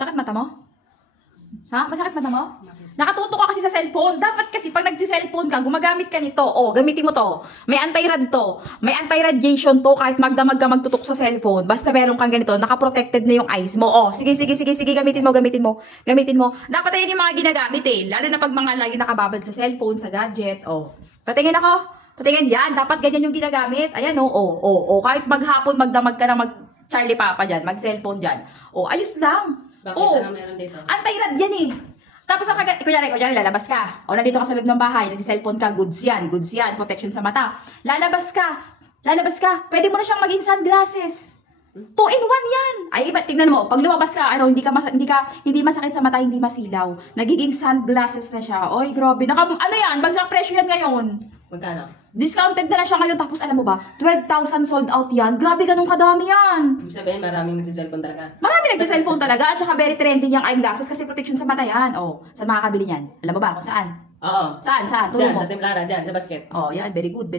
Sakit mata mo? Ha? Masakit mata mo? Nakatuto ka kasi sa cellphone. Dapat kasi pag nagsi-cellphone ka, gumagamit ka nito. O, gamitin mo to. May anti-rad to. May anti-radiation to kahit magdamag ka magtutok sa cellphone. Basta meron kang ganito, naka-protected na yung eyes mo. O, sige, gamitin mo. Dapat ayun yung mga ginagamit eh. Lalo na pag mga lagi nakababad sa cellphone, sa gadget. O, patingin ako. Patingin yan. Dapat ganyan yung ginagamit. Ayan o. Kahit maghapon, magdamag ka na Charlie Papa dyan, mag-cellphone dyan. O, ayos lang. Bakit? O, Ano meron dito? anti-rad yan eh. Tapos, kunyari, lalabas ka. O, nandito ka sa loob ng bahay, nag-cellphone ka, goods yan, protection sa mata. Lalabas ka. Pwede mo na siyang maging sunglasses. 2-in-1 yan. Ay, tingnan mo, pag lumabas ka, hindi masakit sa mata, hindi masilaw. Nagiging sunglasses na siya. Oy, grabe. Ano yan? Bagsak presyo yan ngayon. Magkano? Discounted na lang siya ngayon. Tapos, alam mo ba, 12,000 sold out yan. Grabe, ganun kadami yan. Ibig sabihin, maraming nagsiselfone talaga. Marami nagsa-cellphone talaga. At saka very trending yung eyeglasses kasi protection sa mata yan. Oh, saan makakabili niyan? Alam mo ba kung saan? Oo. Saan? Diyan, sa Timlara, diyan, sa basket. Oh, yan. Very good.